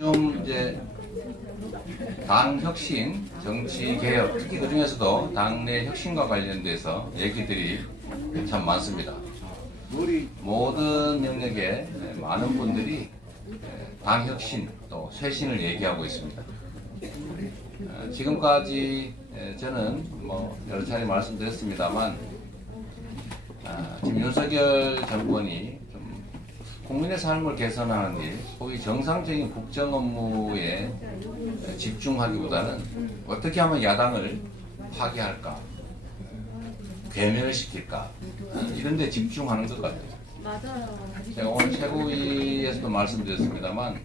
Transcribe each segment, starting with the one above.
좀 이제 당 혁신, 정치 개혁, 특히 그 중에서도 당내 혁신과 관련돼서 얘기들이 참 많습니다. 모든 영역에 많은 분들이 당 혁신 또 쇄신을 얘기하고 있습니다. 지금까지 저는 여러 차례 말씀드렸습니다만 지금 윤석열 정권이 좀 국민의 삶을 개선하는 일, 소위 정상적인 국정 업무에 집중하기보다는 어떻게 하면 야당을 파괴할까, 괴멸시킬까 이런 데 집중하는 것 같아요. 맞아요. 제가 오늘 최고위에서도 말씀드렸습니다만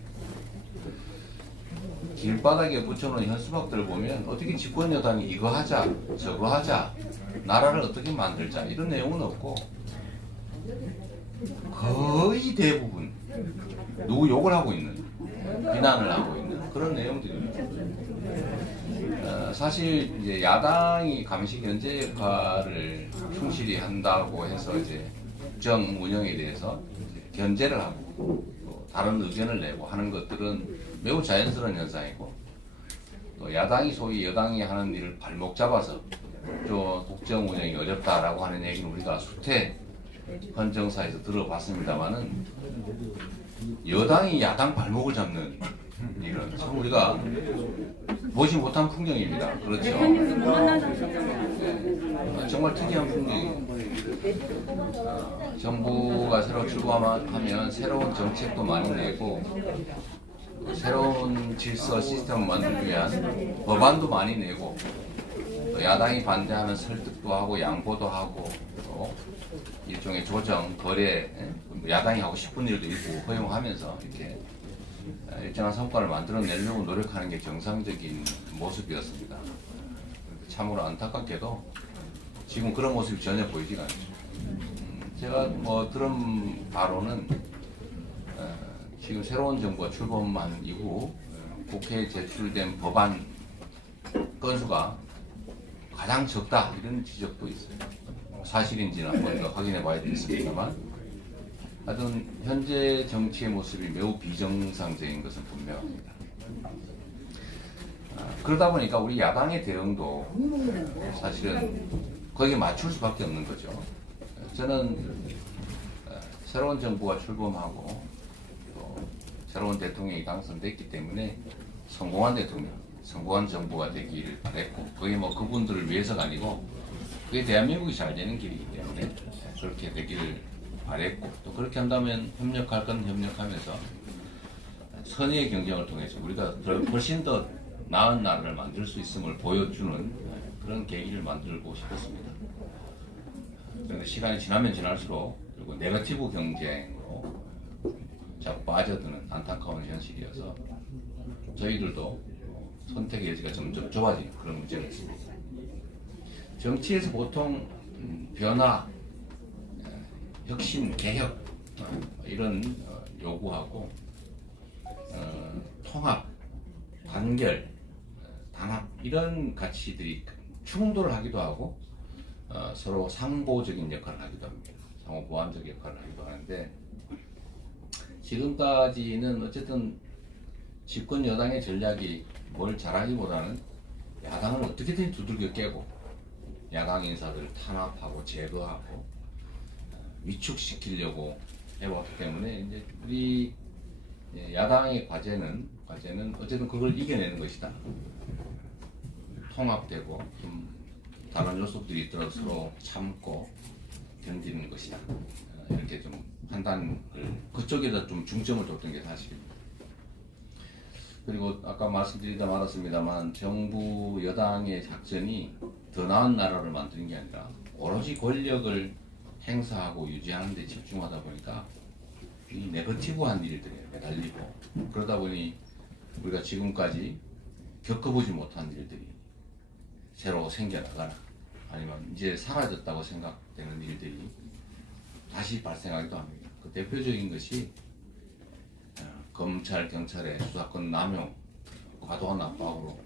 길바닥에 붙여놓은 현수막들을 보면 어떻게 집권 여당이 이거 하자, 저거 하자, 나라를 어떻게 만들자 이런 내용은 없고 거의 대부분 누구 욕을 하고 있는, 비난을 하고 있는 그런 내용들입니다. 사실 이제 야당이 감시 견제 역할을 충실히 한다고 해서 이제 국정 운영에 대해서 견제를 하고 또 다른 의견을 내고 하는 것들은 매우 자연스러운 현상이고, 또 야당이 소위 여당이 하는 일을 발목 잡아서 또 국정 운영이 어렵다라고 하는 얘기는 우리가 수태 헌정사에서 들어봤습니다만은 여당이 야당 발목을 잡는 일은 참 우리가 보지 못한 풍경입니다. 그렇죠? 대표님도 못 만나서 하셨잖아요. 정말 특이한 풍경이에요. 정부가 새로 출범하면 새로운 정책도 많이 내고 새로운 질서 시스템을 만들기 위한 법안도 많이 내고 또 야당이 반대하면 설득도 하고 양보도 하고 또 일종의 조정, 거래, 야당이 하고 싶은 일도 일부 허용하면서 이렇게 일정한 성과를 만들어내려고 노력하는 게 정상적인 모습이었습니다. 참으로 안타깝게도 지금 그런 모습이 전혀 보이지가 않죠. 제가 들은 바로는 지금 새로운 정부가 출범한 이후 국회에 제출된 법안 건수가 가장 적다 이런 지적도 있어요. 사실인지는 한번 확인해 봐야 되겠습니다만 하여튼 현재 정치의 모습이 매우 비정상적인 것은 분명합니다. 그러다 보니까 우리 야당의 대응도 사실은 거기에 맞출 수밖에 없는 거죠. 저는 새로운 정부가 출범하고 또 새로운 대통령이 당선됐기 때문에 성공한 대통령, 성공한 정부가 되기를 바랬고, 그게 그분들을 위해서가 아니고 그게 대한민국이 잘 되는 길이기 때문에 그렇게 되기를 바랬고, 또 그렇게 한다면 협력할 건 협력하면서 선의의 경쟁을 통해서 우리가 훨씬 더 나은 나라를 만들 수 있음을 보여주는 그런 계기를 만들고 싶었습니다. 그런데 시간이 지나면 지날수록 그리고 네거티브 경쟁으로 자꾸 빠져드는 안타까운 현실이어서 저희들도 선택의 여지가 점점 좁아지는 그런 문제가 있습니다. 정치에서 보통 변화, 혁신, 개혁 이런 요구하고 통합, 단결, 단합 이런 가치들이 충돌을 하기도 하고 서로 상보적인 역할을 하기도 합니다. 상호 보완적 역할을 하기도 하는데 지금까지는 어쨌든 집권 여당의 전략이 뭘 잘하기보다는 야당을 어떻게든 두들겨 깨고 야당 인사들을 탄압하고 제거하고 위축시키려고 해왔기 때문에 이제 우리 야당의 과제는 어쨌든 그걸 이겨내는 것이다. 통합되고 좀 다른 요소들이 있더라도 서로 참고 견디는 것이다. 이렇게 좀 판단을 그쪽에다 좀 중점을 뒀던 게 사실입니다. 그리고 아까 말씀드리다 말았습니다만 정부 여당의 작전이 더 나은 나라를 만드는 게 아니라 오로지 권력을 행사하고 유지하는 데 집중하다 보니까 이 네거티브한 일들에 매달리고 그러다 보니 우리가 지금까지 겪어보지 못한 일들이 새로 생겨나거나 아니면 이제 사라졌다고 생각되는 일들이 다시 발생하기도 합니다. 그 대표적인 것이 검찰, 경찰의 수사권 남용, 과도한 압박으로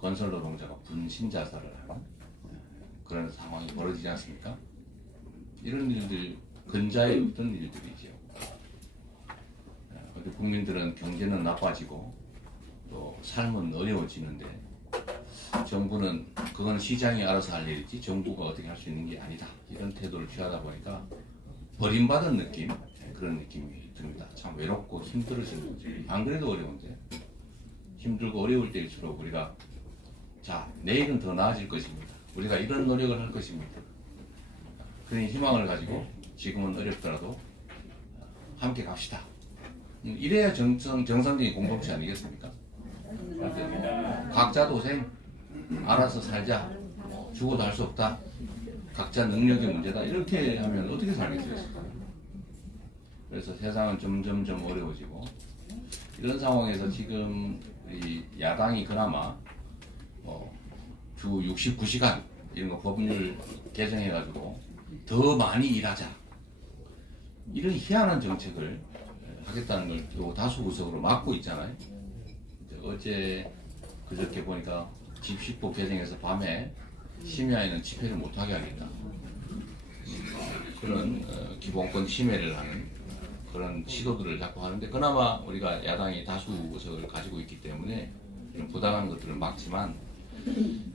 건설 노동자가 분신 자살을 하는 그런 상황이 벌어지지 않습니까? 이런 일들 근자에 없던 일들이죠. 우리 국민들은 경제는 나빠지고 또 삶은 어려워지는데 정부는 그건 시장이 알아서 할 일이지 정부가 어떻게 할 수 있는 게 아니다. 이런 태도를 취하다 보니까 버림받은 느낌, 그런 느낌이 듭니다. 참 외롭고 힘들어지는 거죠. 안 그래도 어려운데 힘들고 어려울 때일수록 우리가 자, 내일은 더 나아질 것입니다. 우리가 이런 노력을 할 것입니다. 그런 희망을 가지고 지금은 어렵더라도 함께 갑시다. 이래야 정상적인 공동체 아니겠습니까? 각자 도생, 알아서 살자, 죽어도 할 수 없다, 각자 능력의 문제다, 이렇게 하면 어떻게 살겠어요? 그래서 세상은 점점 어려워지고, 이런 상황에서 지금 이 야당이 그나마 주 69시간 이런 거 법률 개정해가지고 더 많이 일하자, 이런 희한한 정책을 하겠다는 걸 또 다수 구석으로 막고 있잖아요. 어제 그저께 보니까 집시법 개정해서 밤에 심야에는 집회를 못하게 하겠다, 그런 기본권 침해를 하는 그런 시도들을 자꾸 하는데, 그나마 우리가 야당이 다수 구석을 가지고 있기 때문에 좀 부당한 것들을 막지만,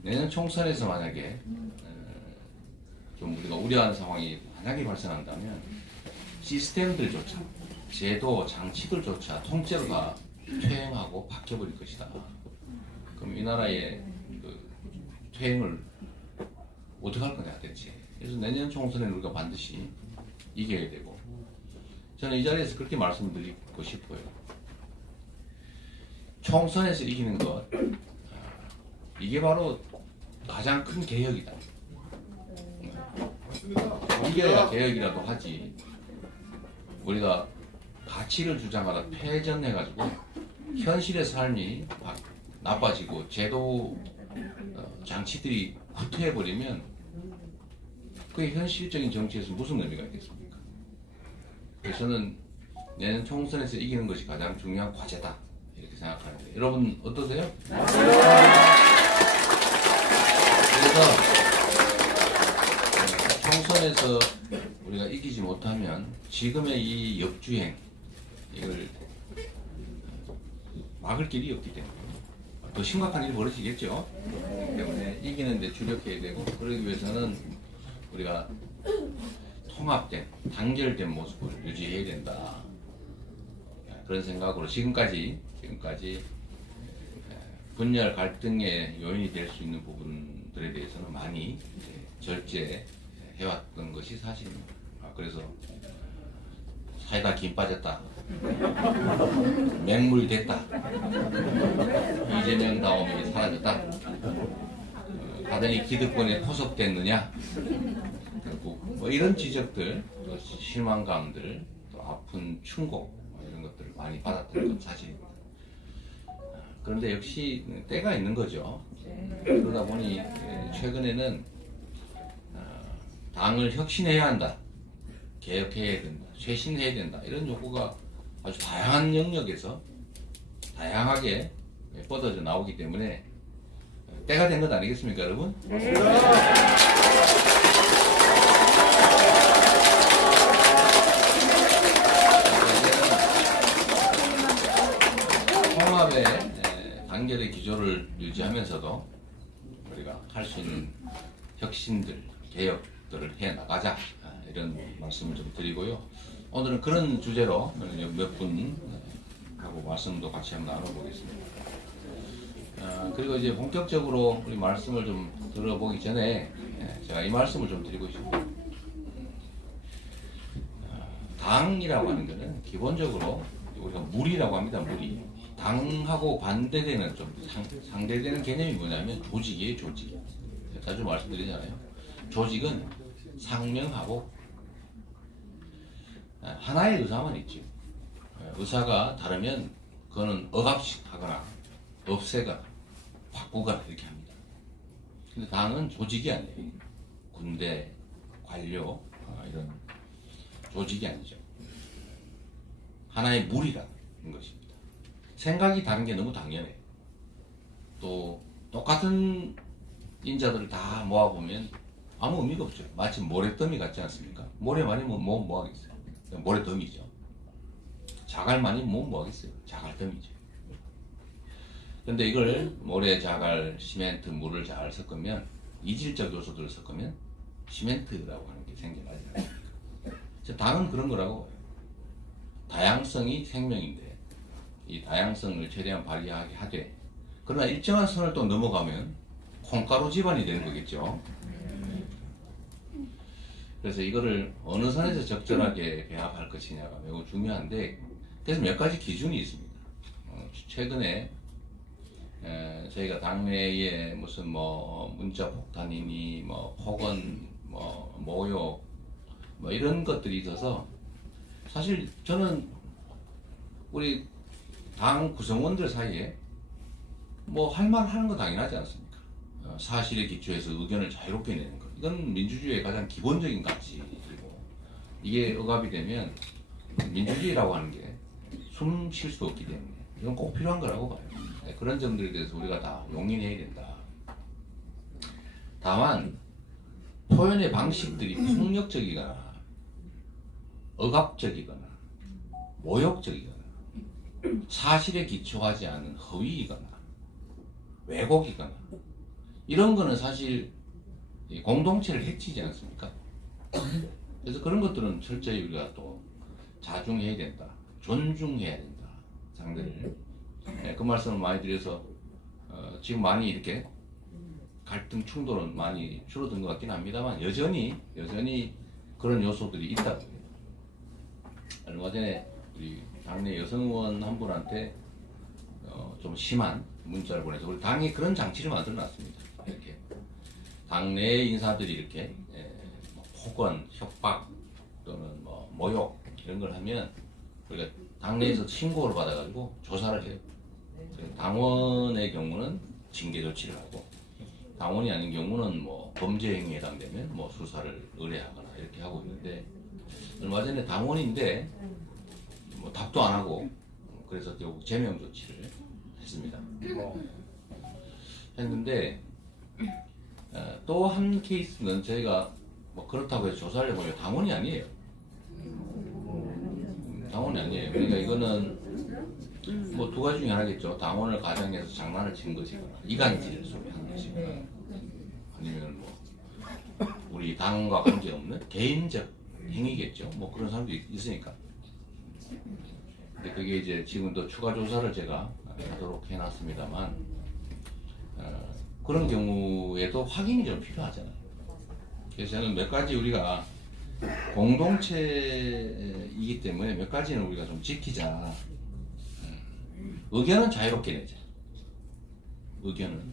내년 총선에서 만약에 좀 우리가 우려하는 상황이 만약에 발생한다면 시스템들조차, 제도, 장치들조차 통째로 다 퇴행하고 바뀌어버릴 것이다. 그럼 이 나라의 그 퇴행을 어떻게 할 거냐 대체. 그래서 내년 총선에는 우리가 반드시 이겨야 되고, 저는 이 자리에서 그렇게 말씀드리고 싶어요. 총선에서 이기는 것, 이게 바로 가장 큰 개혁이다. 이겨야 개혁이라도 하지. 우리가 가치를 주장하다 패전해가지고 현실의 삶이 나빠지고 제도 장치들이 후퇴해버리면 그게 현실적인 정치에서 무슨 의미가 있겠습니까? 그래서 저는 내년 총선에서 이기는 것이 가장 중요한 과제다, 이렇게 생각하는데, 여러분 어떠세요? 그래서 총선에서 우리가 이기지 못하면 지금의 이 역주행, 이걸 막을 길이 없기 때문에 더 심각한 일이 벌어지겠죠. 그렇기 때문에 이기는데 주력해야 되고, 그러기 위해서는 우리가 통합된, 단결된 모습을 유지해야 된다, 그런 생각으로 지금까지 분열 갈등의 요인이 될 수 있는 부분들에 대해서는 많이 절제해왔던 것이 사실입니다. 그래서 사이다 김 빠졌다, 맹물 됐다, 이재명 다움이 사라졌다, 가더니 기득권에 포섭됐느냐, 결국 뭐 이런 지적들, 또 실망감들, 또 아픈 충고, 이런 것들을 많이 받았던 건 사실입니다. 그런데 역시 때가 있는 거죠. 그러다 보니 최근에는 당을 혁신해야 한다, 개혁해야 된다, 쇄신해야 된다, 이런 요구가 아주 다양한 영역에서 다양하게 뻗어져 나오기 때문에 때가 된 것 아니겠습니까, 여러분? 통합의 단결의 기조를 유지하면서도 우리가 할 수 있는 혁신들, 개혁들을 해 나가자, 이런 말씀을 좀 드리고요. 오늘은 그런 주제로 몇 분하고 말씀도 같이 한번 나눠보겠습니다. 그리고 이제 본격적으로 우리 말씀을 좀 들어보기 전에 제가 이 말씀을 좀 드리고 싶어요. 당이라고 하는 것은 기본적으로 우리가 무리라고 합니다. 무리. 당하고 반대되는, 좀 상대되는 개념이 뭐냐면 조직이에요. 조직. 자주 말씀드리잖아요. 조직은 상명하고 하나의 의사만 있죠. 의사가 다르면 그거는 억압하거나 없애거나 바꾸거나 이렇게 합니다. 근데 당은 조직이 아니에요. 군대, 관료, 이런 조직이 아니죠. 하나의 무리라는 것입니다. 생각이 다른 게 너무 당연해요. 또 똑같은 인자들을 다 모아보면 아무 의미가 없죠. 마치 모래더미 같지 않습니까? 모래 많이 뭐 하겠어요. 모래더미죠. 자갈 많이 뭐 하겠어요. 자갈병이죠. 근데 이걸 모래, 자갈, 시멘트, 물을 잘 섞으면 이질적 요소들을 섞으면 시멘트라고 하는 게 생겨나지 않습니까? 당은 그런 거라고 봐요. 다양성이 생명인데 이 다양성을 최대한 발휘하게 하되 그러나 일정한 선을 또 넘어가면 콩가루 집안이 되는 거겠죠. 그래서 이거를 어느 선에서 적절하게 배합할 것이냐가 매우 중요한데 그래서 몇 가지 기준이 있습니다. 최근에 저희가 당내에 무슨 뭐 문자 폭탄이니 뭐 폭언 뭐 모욕 뭐 이런 것들이 있어서 사실 저는 우리 당 구성원들 사이에 뭐 할 말 하는 거 당연하지 않습니까? 사실에 기초해서 의견을 자유롭게 내는 것 이건 민주주의의 가장 기본적인 가치이고 이게 억압이 되면 민주주의라고 하는 게 숨 쉴 수 없기 때문에 이건 꼭 필요한 거라고 봐요. 그런 점들에 대해서 우리가 다 용인해야 된다. 다만 표현의 방식들이 폭력적이거나 억압적이거나 모욕적이거나 사실에 기초하지 않은 허위이거나 왜곡이거나 이런 거는 사실 공동체를 해치지 않습니까? 그래서 그런 것들은 철저히 우리가 또 자중해야 된다. 존중해야 된다. 상대를. 그 말씀을 많이 드려서 지금 많이 이렇게 갈등 충돌은 많이 줄어든 것 같긴 합니다만 여전히 그런 요소들이 있다고 해요. 얼마 전에 우리 당내 여성 의원 한 분한테 좀 심한 문자를 보내서 우리 당이 그런 장치를 만들어 놨습니다. 이렇게 당내 인사들이 이렇게 뭐 폭언, 협박 또는 뭐 모욕 이런 걸 하면 우리가 당내에서 신고를 받아가지고 조사를 해요. 당원의 경우는 징계 조치를 하고 당원이 아닌 경우는 뭐 범죄 행위에 해당되면 뭐 수사를 의뢰하거나 이렇게 하고 있는데 얼마 전에 당원인데 뭐 답도 안 하고 그래서 결국 제명 조치를 했습니다. 했는데 또 한 케이스는 저희가 뭐 그렇다고 해서 조사를 해보면 당원이 아니에요. 당원이 아니에요. 그러니까 이거는 뭐 두 가지 중에 하나겠죠. 당원을 가장해서 장난을 친 것이거나 이간질을 소비한 것이거나 아니면 뭐 우리 당과 관계없는 개인적 행위겠죠. 뭐 그런 사람도 있으니까. 근데 그게 이제 지금도 추가 조사를 제가 하도록 해놨습니다만 그런 경우에도 확인이 좀 필요하잖아요. 그래서 저는 몇 가지 우리가 공동체이기 때문에 몇 가지는 우리가 좀 지키자. 의견은 자유롭게 내자. 의견은.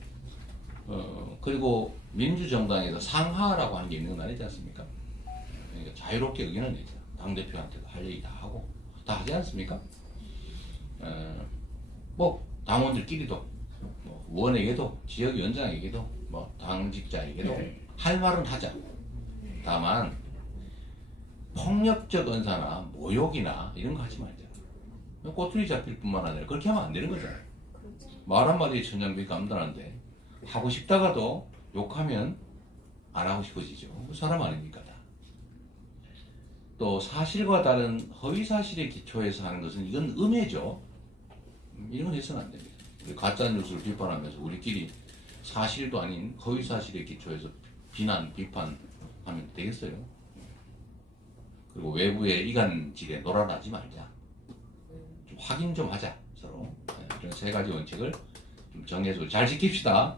그리고 민주정당에서 상하라고 하는 게 있는 건 아니지 않습니까? 그러니까 자유롭게 의견을 내자. 당대표한테도 할 얘기 다 하고 다 하지 않습니까? 뭐 당원들끼리도 뭐 의원에게도 지역위원장에게도 뭐 당직자에게도 할 말은 하자. 다만 폭력적 언사나 모욕이나 이런 거 하지 말자. 꼬투리 잡힐 뿐만 아니라 그렇게 하면 안 되는 거잖아요. 말 한마디에 천냥비 감당하는데 하고 싶다가도 욕하면 안 하고 싶어지죠. 사람 아닙니까 다. 또 사실과 다른 허위사실에 기초해서 하는 것은 이건 음해죠. 이런 건 해서는 안 됩니다. 가짜뉴스를 비판하면서 우리끼리 사실도 아닌 허위사실에 기초해서 비난, 비판하면 되겠어요. 그리고 외부의 이간질에 놀아나지 말자. 좀 확인 좀 하자 서로. 이런 세 가지 원칙을 좀 정해서 잘 지킵시다.